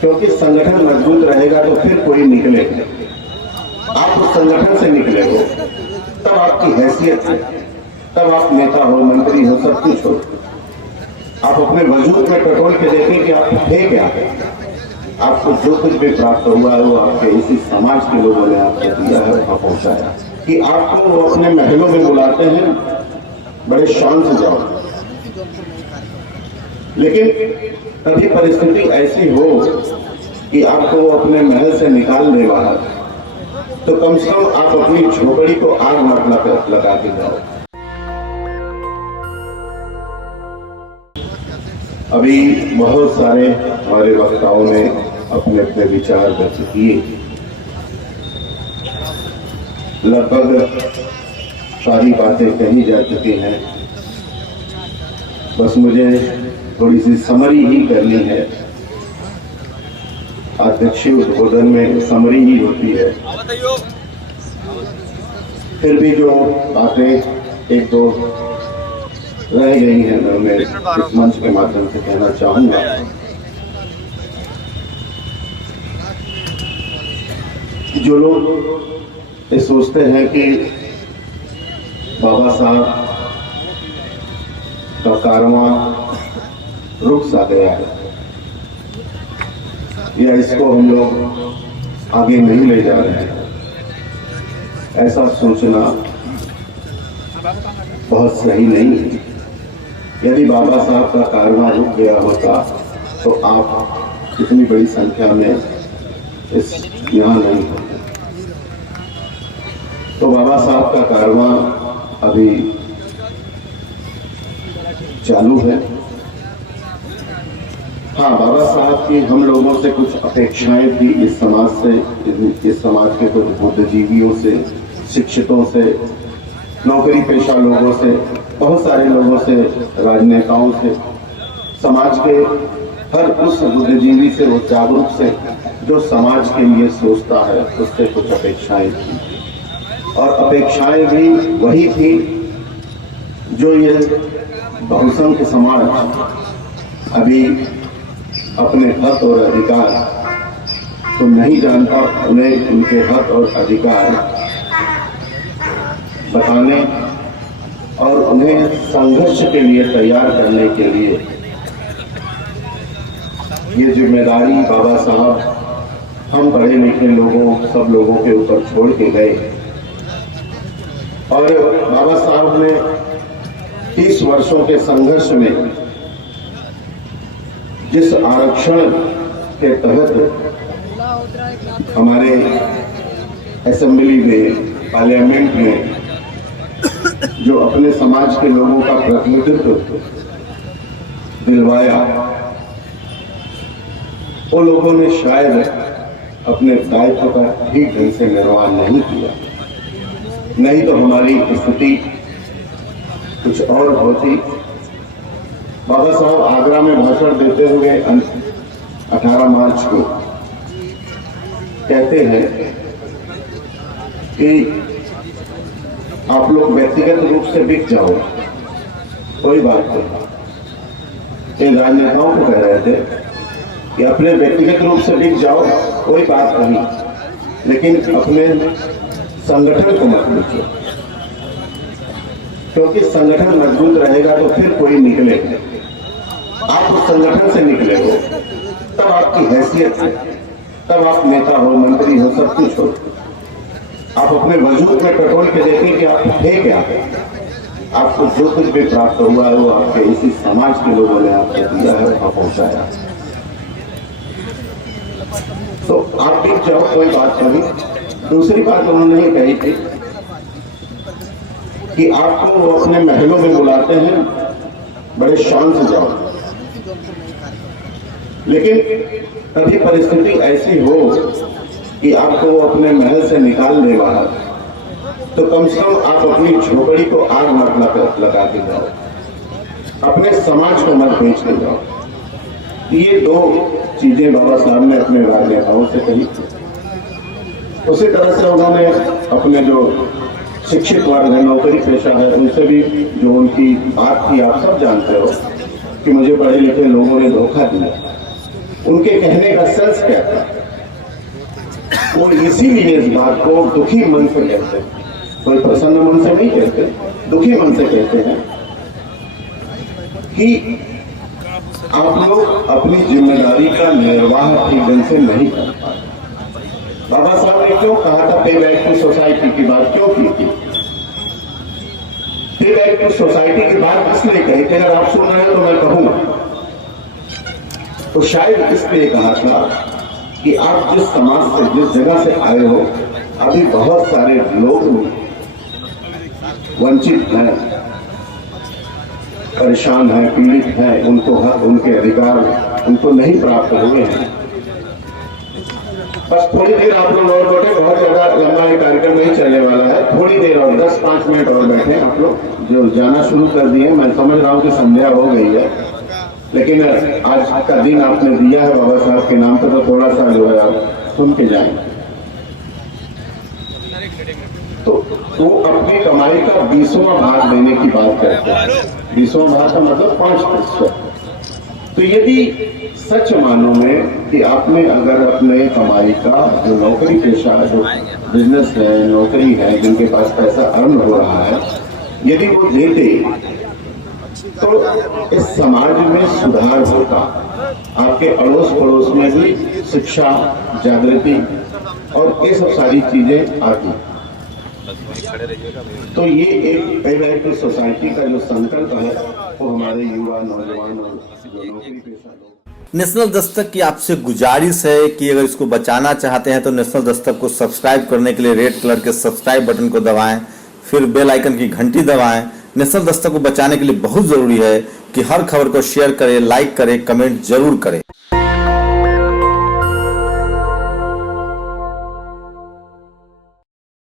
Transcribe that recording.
क्योंकि संगठन मजबूत रहेगा तो फिर कोई निकलेगा। आप उस संगठन से निकले हो तब आपकी हैसियत है, तब आप नेता हो, मंत्री हो, सब कुछ हो। आप अपने वजूद में टटोल के देखें कि आप थे क्या है। आपको जो कुछ भी प्राप्त हुआ है वो आपके इसी समाज के लोगों ने आपको दिया है, वहां पहुंचाया। कि आपको वो अपने महलों में बुलाते हैं, बड़े शान से जाओ, लेकिन कभी परिस्थिति ऐसी हो कि आपको वो अपने महल से निकाल दे बाहर, तो कम से कम आप अपनी झोपड़ी को आग मत लगा के जाओ। अभी बहुत सारे हमारे वक्ताओं ने अपने अपने विचार व्यक्त किए। लगभग सारी बातें कही जा चुकी हैं, बस मुझे थोड़ी सी समरी ही करनी है। अध्यक्षीय उद्बोधन में समरी ही होती है, फिर भी जो बातें एक दो रह गई हैं मैं उन्हें इस मंच के माध्यम से कहना चाहूंगा। जो लोग ये सोचते हैं कि बाबा साहब का कारवां रुक सा गया है या इसको हम लोग आगे नहीं ले जा रहे हैं, ऐसा सोचना बहुत सही नहीं है। यदि बाबा साहब का कारवां रुक गया होता तो आप इतनी बड़ी संख्या में यहाँ नहीं होते। तो बाबा साहब का कारवां अभी चालू है। हाँ, बाबा साहब की हम लोगों से कुछ अपेक्षाएं थी, इस समाज से, इस समाज के कुछ बुद्धिजीवियों से, शिक्षितों से, नौकरी पेशा लोगों से, बहुत सारे लोगों से, राजनेताओं से, समाज के हर उस बुद्धिजीवी से, उस जागरूक से जो समाज के लिए सोचता है, उससे कुछ अपेक्षाएं थी। और अपेक्षाएं भी वही थी जो ये बहुसंख्य समाज अभी अपने हक और अधिकार तो नहीं जानता, उन्हें उनके हक और अधिकार बताने और उन्हें संघर्ष के लिए तैयार करने के लिए ये जिम्मेदारी बाबा साहब हम पढ़े लिखे लोगों, सब लोगों के ऊपर छोड़ के गए। और बाबा साहब ने 30 वर्षों के संघर्ष में जिस आरक्षण के तहत हमारे असेंबली में, पार्लियामेंट में जो अपने समाज के लोगों का प्रतिनिधित्व दिलवाया, वो लोगों ने शायद अपने दायित्व का ठीक ढंग से निर्वाह नहीं किया, नहीं तो हमारी स्थिति कुछ और होती। बाबा साहब आगरा में भाषण देते हुए 18 मार्च को कहते हैं कि आप लोग व्यक्तिगत रूप से बिक जाओ, कोई बात नहीं। इन राजनेताओं को कह रहे थे कि अपने व्यक्तिगत रूप से बिक जाओ, कोई बात नहीं, लेकिन अपने संगठन को मत बिको, क्योंकि संगठन मजबूत रहेगा तो फिर कोई निकलेगा। आप उस संगठन से निकले हो तब आपकी हैसियत है, तब आप नेता हो, मंत्री हो, सब कुछ हो। आप अपने वजूद में टटोल के देखें कि आप थे क्या है। आपको जो कुछ भी प्राप्त हुआ है वो आपके इसी समाज के लोगों ने आपको दिया है, वहां पहुंचाया। तो आप बिक जाओ, कोई बात नहीं। दूसरी बात उन्होंने ये कही थी कि आपको वो अपने महलों में बुलाते हैं, बड़े शान से जाओ, लेकिन कभी परिस्थिति ऐसी हो कि आपको वो अपने महल से निकाल दे बाहर, तो कम से कम आप अपनी झोपड़ी को आग मत लगा के जाओ, अपने समाज को मत बेच के जाओ। ये दो चीजें बाबा साहब ने अपने राजनेताओं से कही थी। उसी तरह से उन्होंने अपने जो शिक्षित वर्ग है, नौकरी पेशा है, उनसे भी जो उनकी बात थी, आप सब जानते हो कि मुझे पढ़े लिखे लोगों ने धोखा दिया, उनके कहने का सेंस क्या था, वो इसीलिए इस बात को दुखी मन से कहते हैं, कोई प्रसन्न मन से नहीं कहते, दुखी मन से कहते हैं कि आप लोग अपनी जिम्मेदारी का निर्वाह ठीक ढंग से नहीं कर पाए। बाबा साहब ने क्यों कहा था पे बैक टू सोसाइटी की बात क्यों की थी? पे बैक टू सोसाइटी की बात इसलिए कही थी, अगर आप सुन रहे हैं तो मैं कहूं तो शायद इसलिए कहा था कि आप जिस समाज से, जिस जगह से आए हो, अभी बहुत सारे लोग वंचित हैं, परेशान हैं, पीड़ित हैं, उनको हक, उनके अधिकार उनको नहीं प्राप्त हुए हैं। बस थोड़ी देर आप लोग और बैठे, बहुत ज्यादा लंबा ये कार्यक्रम नहीं चलने वाला है, थोड़ी देर और 10-5 मिनट और बैठे आप लोग, जो जाना शुरू कर दिए। मैं समझ रहा हूं कि संध्या हो गई है, लेकिन आज का दिन आपने दिया है बाबा साहब के नाम पर, तो थोड़ा सा जो है आप सुन के जाएं। तो वो अपनी कमाई का 20वां भाग देने की बात करते हैं। 20वां भाग का मतलब 5%। तो यदि सच मानो में कि आपने अगर अपने कमाई का जो नौकरी पेशा, जो बिजनेस है, नौकरी है, जिनके पास पैसा अर्न हो रहा है, यदि वो देते तो इस समाज में सुधार होता, आपके अड़ोस पड़ोस में भी शिक्षा, जागृति और ये सब सारी चीजें आती। तो ये एक पे बैक टू सोसाइटी का जो संकल्प है वो हमारे युवा, नौजवान और जो नौकरी पेशा लोग। नेशनल दस्तक की आपसे गुजारिश है कि अगर इसको बचाना चाहते हैं तो नेशनल दस्तक को सब्सक्राइब करने के लिए रेड कलर के सब्सक्राइब बटन को दबाएं, फिर बेल आइकन की घंटी दबाएं। नेशनल दस्तक को बचाने के लिए बहुत जरूरी है कि हर खबर को शेयर करें, लाइक करें, कमेंट जरूर करें।